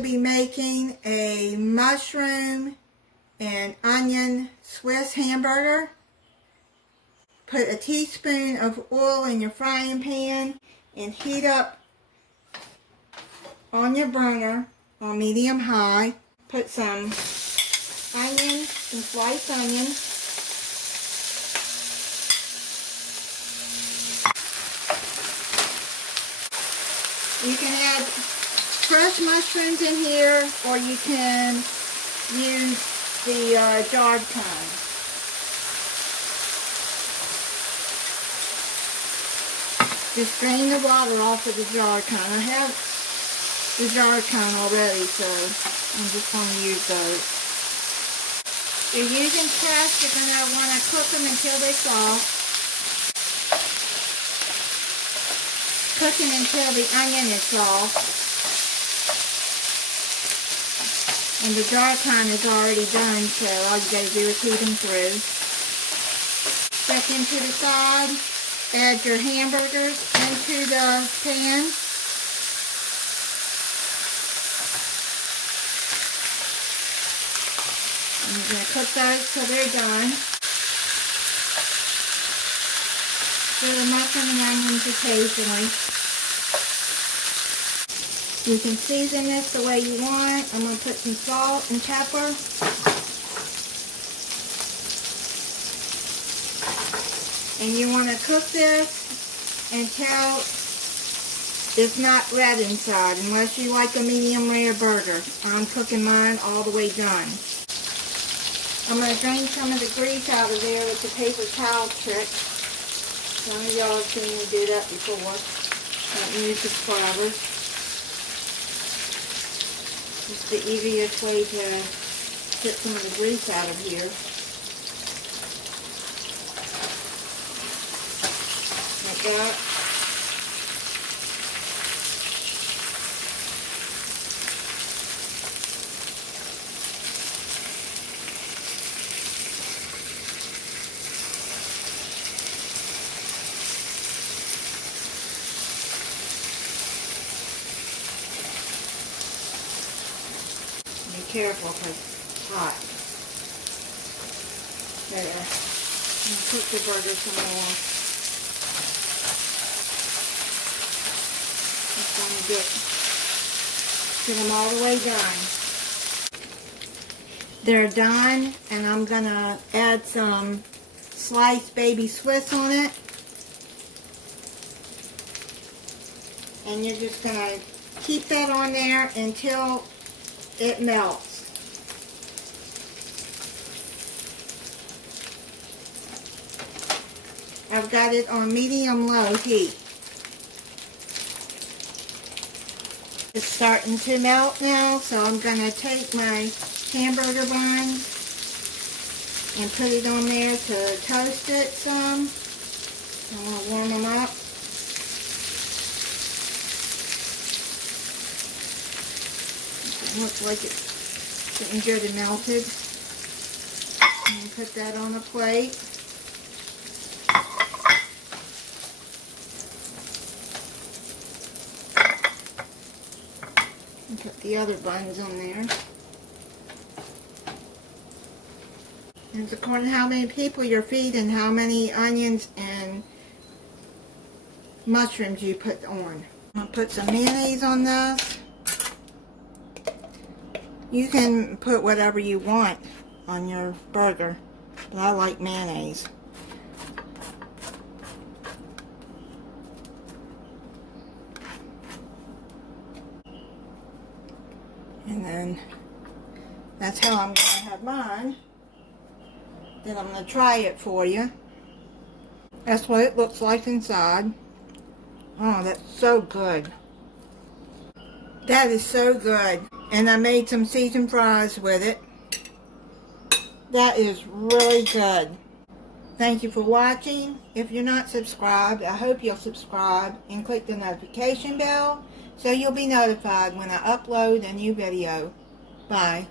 to be making a mushroom and onion Swiss hamburger. Put a teaspoon of oil in your frying pan and heat up on your burner on medium high. Put some onions, some sliced onions. You can add fresh mushrooms in here, or you can use the jarred kind. Just drain the water off of the jarred kind. I have the jarred kind already, so I'm just going to use those. If you're using crust, you're going to want to cook them until they're soft. Cook them until the onion is soft. And the jar kind is already done, so all you got to do is heat them through. Step into the side, add your hamburgers into the pan. And you're going to cook those till they're done. Stir them up in the onions occasionally. You can season this the way you want. I'm going to put some salt and pepper. And you want to cook this until it's not red inside, unless you like a medium rare burger. I'm cooking mine all the way done. I'm going to drain some of the grease out of there with the paper towel trick. Some of y'all have seen me do that before. Don't use the scrubbers. It's the easiest way to get some of the grease out of here. Like that. Be careful because it's hot. There. I'm going to cook the burger some more. Just going to get them all the way done. They're done, and I'm going to add some sliced baby Swiss on it. And you're just going to keep that on there until it melts. I've got it on medium-low heat. It's starting to melt now, so I'm going to take my hamburger bun and put it on there to toast it some. I'm going to warm them up. It looks like it's getting good and melted. And put that on a plate. And put the other buns on there. And it's according to how many people you're feeding, how many onions and mushrooms you put on. I'll put some mayonnaise on this. You can put whatever you want on your burger, but I like mayonnaise. And then that's how I'm going to have mine. Then I'm going to try it for you. That's what it looks like inside. Oh, that's so good. That is so good. And I made some seasoned fries with it. That is really good. Thank you for watching. If you're not subscribed, I hope you'll subscribe and click the notification bell so you'll be notified when I upload a new video. Bye.